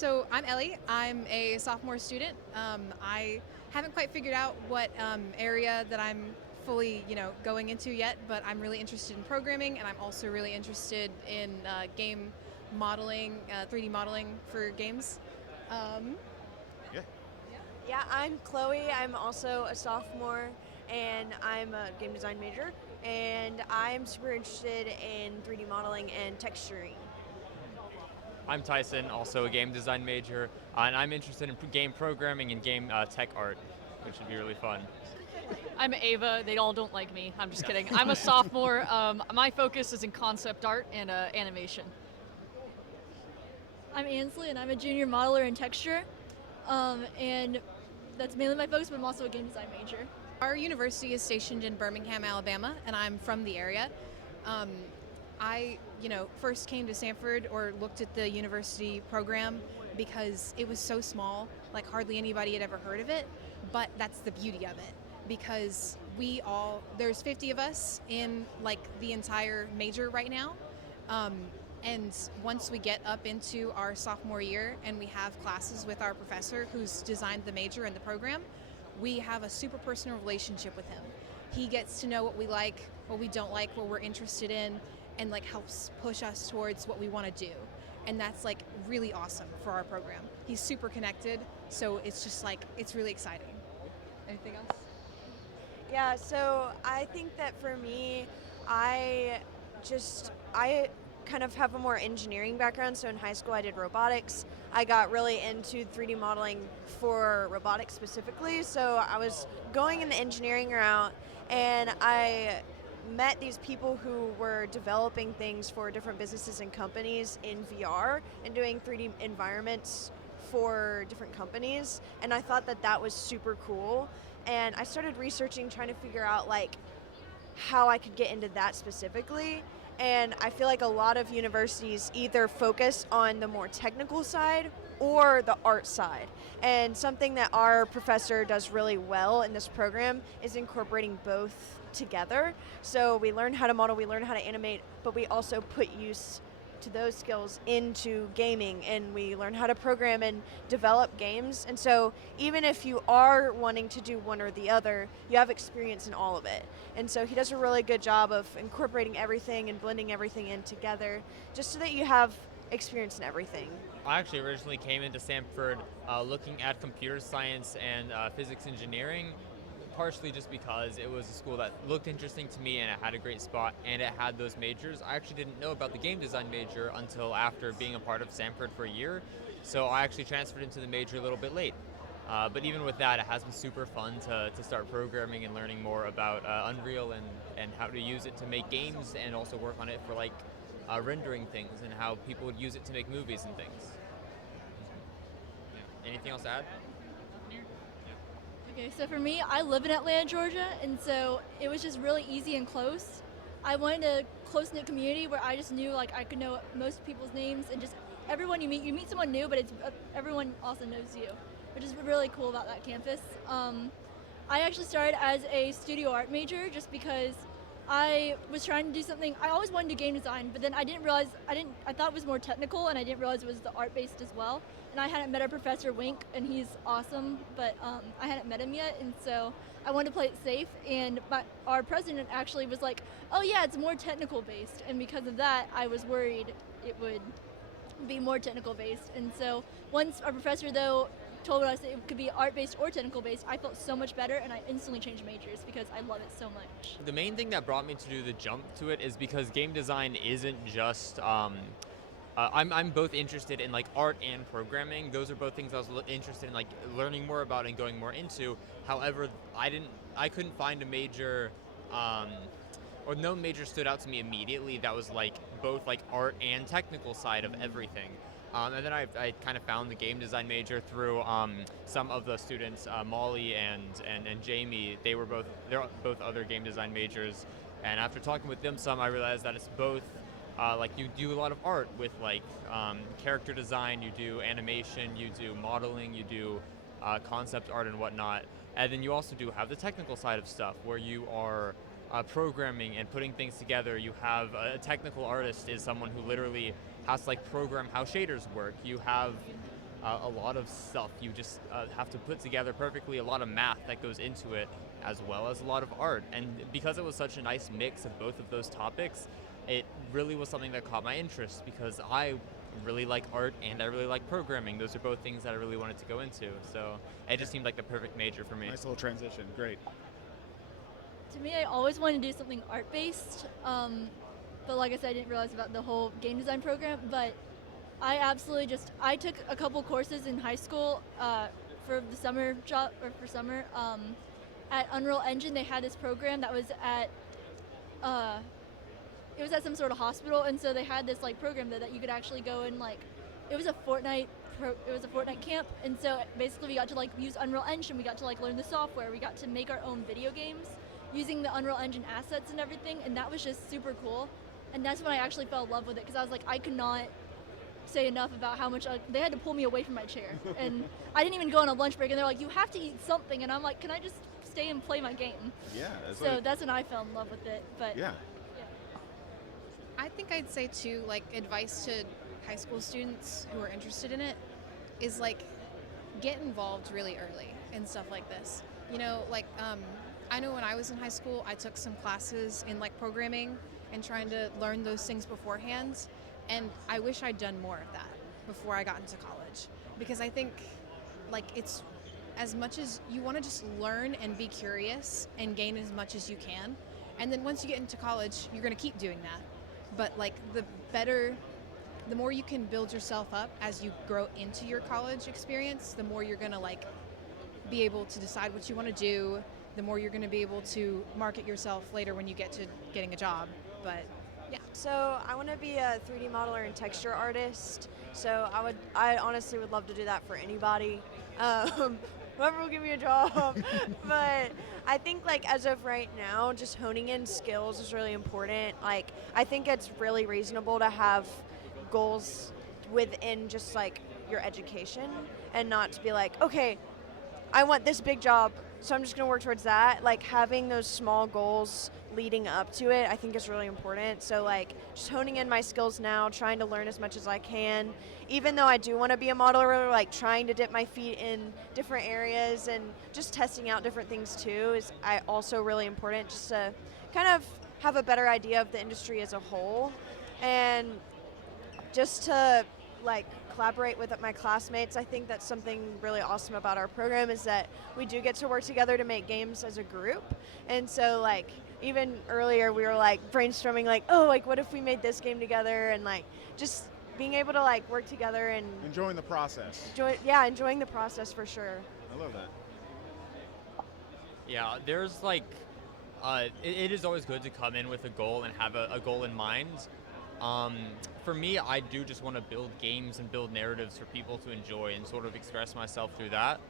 So I'm Ellie. I'm a sophomore student. I haven't quite figured out what area that I'm fully, going into yet, but I'm really interested in programming, and I'm also really interested in game modeling, 3D modeling for games. Um, Yeah. Yeah, I'm Chloe. I'm also a sophomore and I'm a game design major. And I'm super interested in 3D modeling and texturing. I'm Tyson, also a game design major, and I'm interested in game programming and game tech art, which would be really fun. I'm Ava. They all don't like me. I'm just kidding. I'm a sophomore. My focus is in concept art and animation. I'm Ansley, and I'm a junior modeler in texture, and that's mainly my focus, but I'm also a game design major. our university is stationed in Birmingham, Alabama, and I'm from the area. Um, I, first came to Samford or looked at the university program because it was so small, like hardly anybody had ever heard of it. But that's the beauty of it because there's 50 of us in like the entire major right now. And once we get up into our sophomore year and we have classes with our professor who's designed the major and the program, we have a super personal relationship with him. He gets to know what we like, what we don't like, what we're interested in, and like helps push us towards what we want to do. And that's like really awesome for our program. He's super connected, so it's just like, it's really exciting. Anything else? Yeah, so I think that for me, I kind of have a more engineering background. So in high school, I did robotics. I got really into 3D modeling for robotics specifically. So I was going in the engineering route, and I met these people who were developing things for different businesses and companies in VR and doing 3D environments for different companies. And I thought that that was super cool. And I started researching, trying to figure out like how I could get into that specifically. And I feel like a lot of universities either focus on the more technical side or the art side. And something that our professor does really well in this program is incorporating both together. So we learn how to model, we learn how to animate, but we also put use to those skills into gaming, and we learn how to program and develop games. And so even if you are wanting to do one or the other, you have experience in all of it. And so he does a really good job of incorporating everything and blending everything in together just so that you have experience in everything. I actually originally came into Stanford looking at computer science and physics engineering, partially just because it was a school that looked interesting to me and it had a great spot and it had those majors. I actually didn't know about the game design major until after being a part of Samford for a year, so I actually transferred into the major a little bit late. But even with that, it has been super fun to start programming and learning more about Unreal and how to use it to make games and also work on it for like rendering things and how people would use it to make movies and things. Yeah. Anything else to add? Okay, so for me, I live in Atlanta, Georgia, and so it was just really easy and close. I wanted a close-knit community where I just knew like I could know most people's names, and just everyone you meet someone new, but it's everyone also knows you, which is really cool about that campus. I actually started as a studio art major just because I was trying to do something. I always wanted to do game design, but then I thought it was more technical, and I didn't realize it was the art-based as well. And I hadn't met our professor Wink, and he's awesome, but I hadn't met him yet, and so I wanted to play it safe. And our president actually was like, "Oh yeah, it's more technical based," and because of that, I was worried it would be more technical based. And so once our professor though told us that it could be art-based or technical-based, I felt so much better, and I instantly changed majors because I love it so much. The main thing that brought me to do the jump to it is because game design isn't just I'm both interested in like art and programming. Those are both things I was interested in like learning more about and going more into. However, I couldn't find a major or no major stood out to me immediately that was like both like art and technical side of everything. And then I kind of found the game design major through some of the students, Molly and Jamie. They're both other game design majors, and after talking with them some, I realized that it's both like you do a lot of art with like character design, you do animation, you do modeling, you do concept art and whatnot, and then you also do have the technical side of stuff where you are programming and putting things together. You have a technical artist is someone who literally has to like program how shaders work. You have a lot of stuff you just have to put together perfectly, a lot of math that goes into it, as well as a lot of art. And because it was such a nice mix of both of those topics, it really was something that caught my interest, because I really like art and I really like programming. Those are both things that I really wanted to go into. So it just seemed like the perfect major for me. Nice little transition. Great. To me, I always wanted to do something art-based, but like I said, I didn't realize about the whole game design program. But I took a couple courses in high school for the summer job, or for summer, at Unreal Engine. They had this program that was at some sort of hospital, and so they had this like program that you could actually go and like, it was a Fortnite camp, and so basically we got to like use Unreal Engine, we got to like learn the software, we got to make our own video games using the Unreal Engine assets and everything, and that was just super cool. And that's when I actually fell in love with it, because I was like, I could not say enough about how much they had to pull me away from my chair, and I didn't even go on a lunch break, and they're like, you have to eat something, and I'm like, can I just stay and play my game? Yeah. That's when I fell in love with it. But yeah. I think I'd say too, like, advice to high school students who are interested in it is like, get involved really early in stuff like this. You know, like, I know when I was in high school, I took some classes in like programming and trying to learn those things beforehand, and I wish I'd done more of that before I got into college, because I think like it's, as much as you want to just learn and be curious and gain as much as you can, and then once you get into college, you're going to keep doing that. But like the more you can build yourself up as you grow into your college experience, the more you're going to like be able to decide what you want to do, the more you're going to be able to market yourself later when you get to getting a job. But yeah. So I want to be a 3D modeler and texture artist. So I honestly would love to do that for anybody. Whoever will give me a job. But I think like as of right now, just honing in skills is really important. Like I think it's really reasonable to have goals within just like your education, and not to be like, okay, I want this big job, so I'm just going to work towards that. Like having those small goals leading up to it, I think is really important. So like just honing in my skills now, trying to learn as much as I can. Even though I do want to be a modeler, like trying to dip my feet in different areas and just testing out different things too is also really important, just to kind of have a better idea of the industry as a whole. And just to like collaborate with my classmates. I think that's something really awesome about our program, is that we do get to work together to make games as a group. And so like even earlier we were like brainstorming like, oh, like what if we made this game together, and like just being able to like work together and enjoying the process. Enjoying the process for sure. I love that. Yeah, there's like, it is always good to come in with a goal and have a goal in mind. For me, I do just want to build games and build narratives for people to enjoy and sort of express myself through that,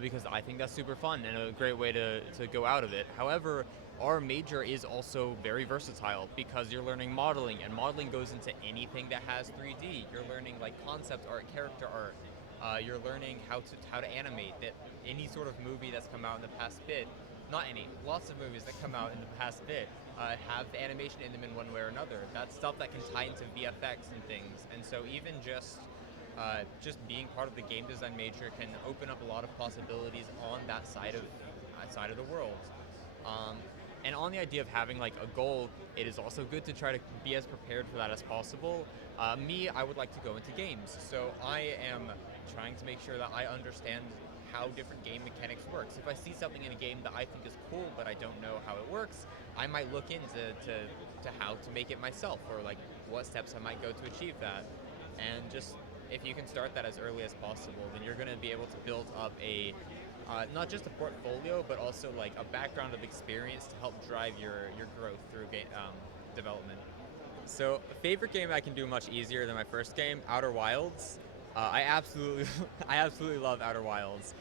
because I think that's super fun and a great way to go out of it. However, our major is also very versatile, because you're learning modeling, and modeling goes into anything that has 3D. You're learning like concept art, character art. You're learning how to animate. That any sort of movie that's come out in the past bit, not any, lots of movies that come out in the past bit have animation in them in one way or another. That's stuff that can tie into VFX and things. And so even just being part of the game design major can open up a lot of possibilities on that side of the world. And on the idea of having like a goal, it is also good to try to be as prepared for that as possible. I would like to go into games, so I am trying to make sure that I understand how different game mechanics works. If I see something in a game that I think is cool, but I don't know how it works, I might look into how to make it myself, or like what steps I might go to achieve that. And just if you can start that as early as possible, then you're going to be able to build up a not just a portfolio, but also like a background of experience to help drive your growth through game development. So, a favorite game I can do much easier than my first game, Outer Wilds. I absolutely love Outer Wilds.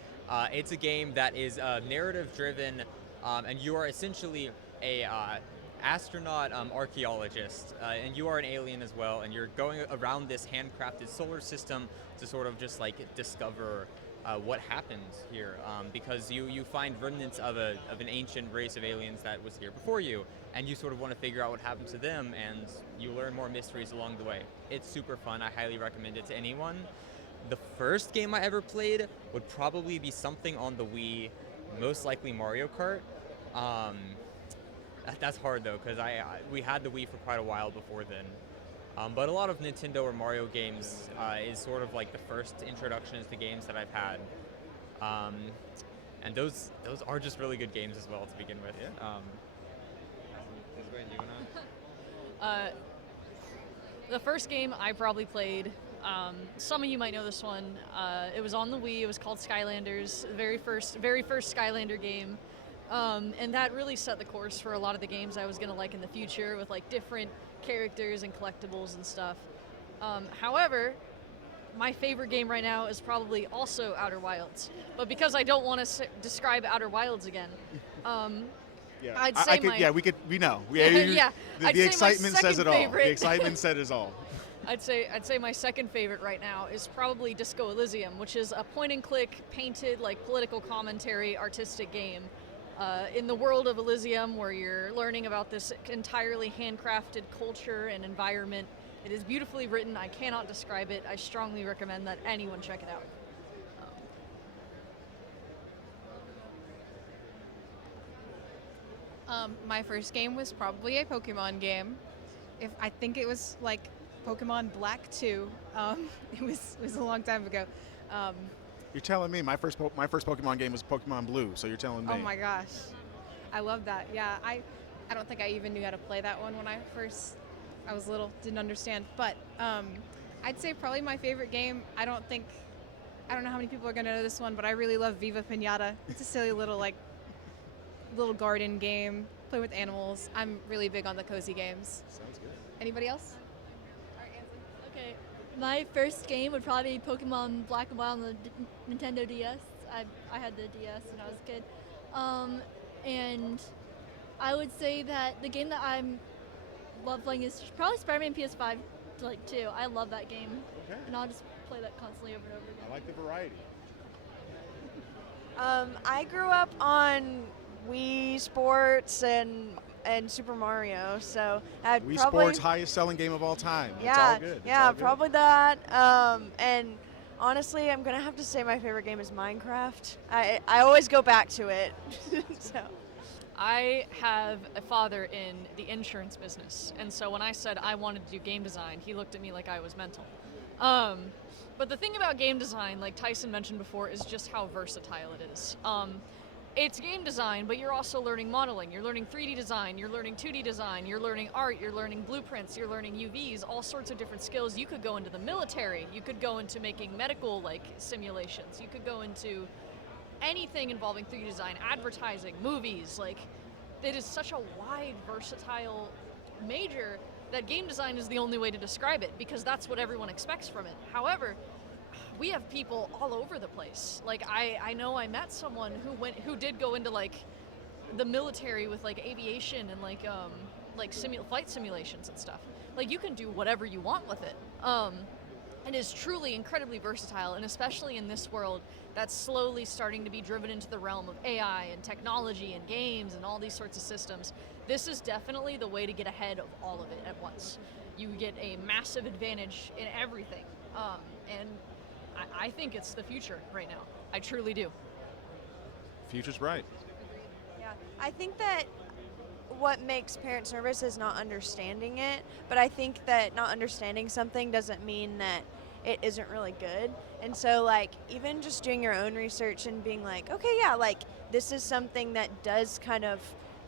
It's a game that is narrative-driven, and you are essentially a astronaut archaeologist, and you are an alien as well, and you're going around this handcrafted solar system to sort of just like discover what happens here, because you find remnants of an ancient race of aliens that was here before you, and you sort of want to figure out what happened to them, and you learn more mysteries along the way. It's super fun. I highly recommend it to anyone. The first game I ever played would probably be something on the Wii, most likely Mario Kart. That's hard though, because we had the Wii for quite a while before then. But a lot of Nintendo or Mario games is sort of like the first introductions to games that I've had. And those are just really good games as well to begin with. Yeah. The first game I probably played, some of you might know this one. It was on the Wii. It was called Skylanders, the very first Skylander game, and that really set the course for a lot of the games I was gonna like in the future, with like different characters and collectibles and stuff. However, my favorite game right now is probably also Outer Wilds, but because I don't want to describe Outer Wilds again. Yeah. I'd say we know. Yeah, The I'd say my excitement says second it all. favorite. The excitement said it all. I'd say my second favorite right now is probably Disco Elysium, which is a point-and-click, painted, like political commentary, artistic game in the world of Elysium, where you're learning about this entirely handcrafted culture and environment. It is beautifully written. I cannot describe it. I strongly recommend that anyone check it out. My first game was probably a Pokemon game. I think it was like Pokemon Black 2. It was a long time ago. You're telling me my first Pokemon game was Pokemon Blue, so you're telling me. Oh my gosh, I love that. Yeah, I don't think I even knew how to play that one when I was little, didn't understand. But I'd say probably my favorite game. I don't know how many people are gonna know this one, but I really love Viva Pinata. It's a silly little garden game. Play with animals. I'm really big on the cozy games. Sounds good. Anybody else? Okay, my first game would probably be Pokemon Black and White on the Nintendo DS. I had the DS when I was a kid. And I would say that the game that I love playing is probably Spider-Man PS5 too. I love that game. Okay. And I'll just play that constantly over and over again. I like the variety. I grew up on Wii Sports and Super Mario, so I'd Wii probably Sports highest selling game of all time. It's yeah, all good. It's yeah, all good. probably that. And honestly, I'm gonna have to say my favorite game is Minecraft. I always go back to it. So I have a father in the insurance business, and so when I said I wanted to do game design, he looked at me like I was mental. But the thing about game design, like Tyson mentioned before, is just how versatile it is. It's game design, but you're also learning modeling. You're learning 3D design, you're learning 2D design, you're learning art, you're learning blueprints, you're learning UVs, all sorts of different skills. You could go into the military, you could go into making medical simulations, you could go into anything involving 3D design, advertising, movies. It is such a wide, versatile major that game design is the only way to describe it, because that's what everyone expects from it. However, we have people all over the place. I know I met someone who did go into the military with aviation and flight simulations and stuff. You can do whatever you want with it. It is truly incredibly versatile, and especially in this world that's slowly starting to be driven into the realm of AI and technology and games and all these sorts of systems. This is definitely the way to get ahead of all of it at once. You get a massive advantage in everything, and I think it's the future right now. I truly do. Future's bright. yeah, I think that what makes parents nervous is not understanding it, but I think that not understanding something doesn't mean that it isn't really good. And so even just doing your own research and being okay, yeah, this is something that does kind of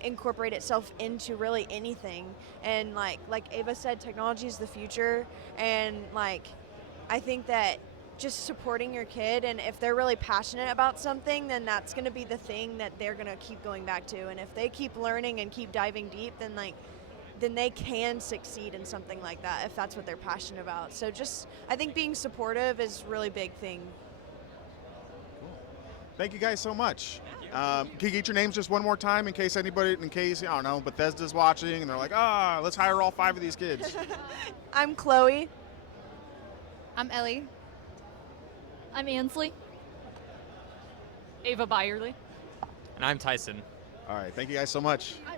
incorporate itself into really anything. And like Ava said, technology is the future, and I think that just supporting your kid, and if they're really passionate about something, then that's going to be the thing that they're going to keep going back to. And if they keep learning and keep diving deep, then they can succeed in something like that if that's what they're passionate about. So I think being supportive is a really big thing. Thank you guys so much. Can you get your names just one more time in case I don't know, Bethesda's watching and they're like, let's hire all 5 of these kids. I'm Chloe. I'm Ellie. I'm Ansley. Ava Byerly. And I'm Tyson. All right, thank you guys so much. I